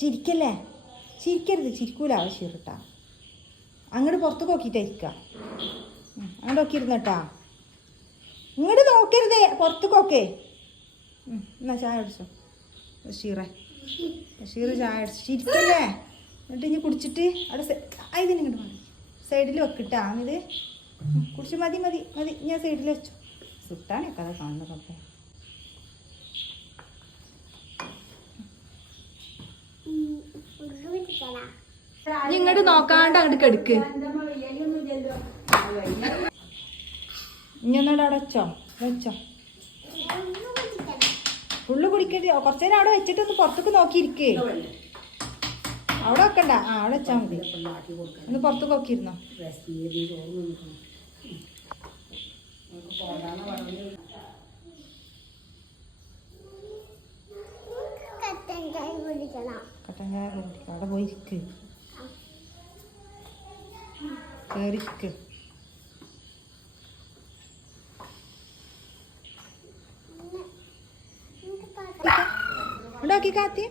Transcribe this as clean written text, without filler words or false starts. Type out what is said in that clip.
ചിരിക്കല്ലേ, ചിരിക്കരുത്, ചിരിക്കൂല ആവശ്യം കേട്ടാ. അങ്ങോട്ട് പുറത്ത് നോക്കിയിട്ടായിരിക്ക. അങ്ങോട്ട് നോക്കിയിരുന്നട്ടാ, ഇങ്ങോട്ട് നോക്കരുതേ, പുറത്തേക്കൊക്കെ. എന്നാ ചായ അടിച്ചോ ബഷീർ ചായ അടിച്ചു. ചിരിക്കല്ലേ. എന്നിട്ട് ഇനി കുടിച്ചിട്ട് അവിടെ ഇതിനിങ്ങോട്ട് മതി, സൈഡിൽ വെക്കിട്ടാ. ഇത് കുടിച്ച് മതി മതി മതി, ഞാൻ സൈഡിൽ വെച്ചു. സുട്ടാനൊക്കെ അതാ കാണുന്നതൊക്കെ. ഇങ്ങോട്ട് നോക്കാണ്ട് അങ്ങോട്ട് കെടുക്ക്. ഇനി ഒന്നോട് അവിടെ വെച്ചോ, വെച്ചോ. ഫുള്ള് കുടിക്കരുത്, കുറച്ചു നേരം അവിടെ വെച്ചിട്ട് പുറത്തേക്ക് നോക്കിയിരിക്കേ. അവിടെ വെക്കണ്ട, അവിടെ വെച്ചാൽ മതി. ഒന്ന് പുറത്തേക്ക് നോക്കിയിരുന്നോ. കട്ടൻ ചായ കുടിക്കാം, അവിടെ പോയിരിക്ക്, കേറിക്ക്. ഉണ്ടാക്കി കാത്തി